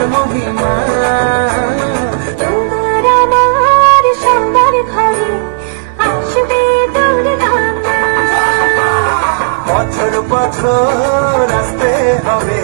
তোমার মহিমা। তোমার আমার সবার ঘরে আসবে দুর্গামা। বছর বছর আসতে হবে